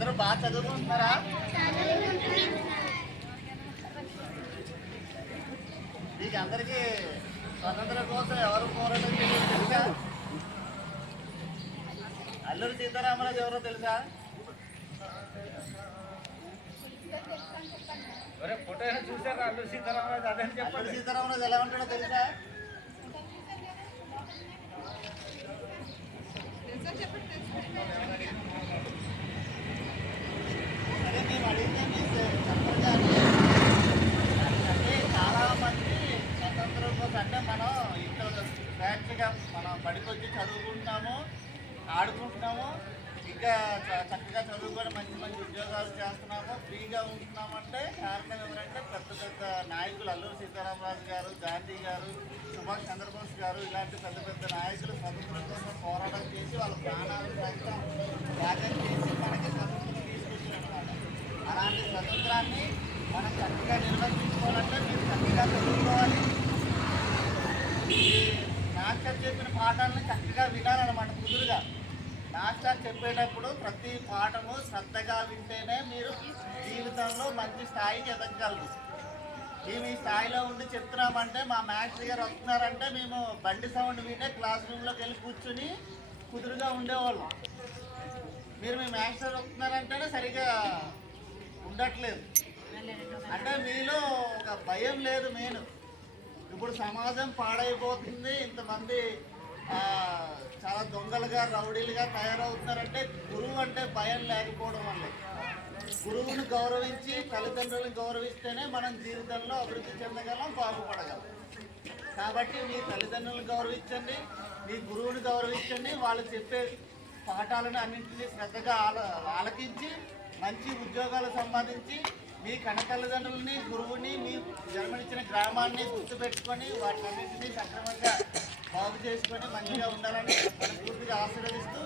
అందరూ బాగా చదువుకుంటున్నారా? మీకు అందరికీ స్వతంత్రం కోసం ఎవరు పోరాటం తెలుసా? అల్లూరి సీతారామరాజు ఎవరో తెలుసా? ఫోటో చూసారా? అల్లూరి సీతారామరాజు అదే చెప్పండి. అల్లూరి సీతారామరాజు ఎలా ఉంటాడో తెలుసా? అదే మేము అడిగితే మీకు చెప్పరు కానీ అంటే చాలా మంది స్వతంత్రం కోసం అంటే మనం ఇంట్లో ఫ్యాక్టరీగా మనం బడికొచ్చి చదువుకుంటున్నాము, ఆడుకుంటున్నాము, ఇంకా చక్కగా చదువుకొని మంచి మంచి ఉద్యోగాలు చేస్తున్నాము, ఫ్రీగా ఉంటున్నామంటే కారణం ఎవరంటే పెద్ద పెద్ద నాయకులు అల్లూరి సీతారామరాజు గారు, గాంధీ గారు, సుభాష్ చంద్రబోస్ గారు ఇలాంటి పెద్ద పెద్ద నాయకులు స్వతంత్రం కోసం పోరాటం చేసి వాళ్ళ ప్రాణాలు సైతం త్యాగం చేసి మనకి స్వతంత్రం తీసుకొచ్చారనమాట. అలాంటి స్వతంత్రాన్ని మనం చక్కగా నిర్వహించుకోవాలంటే మీరు చక్కగా చదువుకోవాలి. ఈ మాస్టర్ చెప్పిన పాఠాలను చక్కగా వినాలన్నమాట కుదురుగా. మాస్టర్ చెప్పేటప్పుడు ప్రతి పాఠము శ్రద్ధగా వింటేనే మీరు జీవితంలో మంచి స్థాయికి ఎదగగలరు. మేము ఈ స్థాయిలో ఉండి చెప్తున్నామంటే మా మాస్టర్ గారు వస్తున్నారంటే మేము బండి సౌండ్ వినే క్లాస్ రూమ్లోకి వెళ్ళి కూర్చుని కుదురుగా ఉండేవాళ్ళం. మీరు మీ మాస్టర్ వస్తున్నారంటేనే సరిగా ఉండట్లేదు. అంటే మీలో ఒక భయం లేదు. మెయిన్ ఇప్పుడు సమాజం పాడైపోతుంది, ఇంతమంది చాలా దొంగలుగా రౌడీలుగా తయారవుతున్నారంటే గురువు అంటే భయం లేకపోవడం వల్ల. గురువుని గౌరవించి తల్లిదండ్రులను గౌరవిస్తేనే మనం జీవితంలో అభివృద్ధి చెందగలం, బాగుపడగలం. కాబట్టి మీ తల్లిదండ్రులను గౌరవించండి, మీ గురువుని గౌరవించండి. వాళ్ళు చెప్పే పాఠాలను అన్నింటినీ శ్రద్ధగా ఆలకించి మంచి ఉద్యోగాలు సంపాదించి మీ కన్నతల్లిదండ్రులని, గురువుని, మీ జన్మనిచ్చిన గ్రామాన్ని గుర్తుపెట్టుకొని వాటినన్నింటినీ సక్రమంగా బాగు చేసుకొని మంచిగా ఉండాలని మనస్ఫూర్తిగా ఆశీర్వదిస్తూ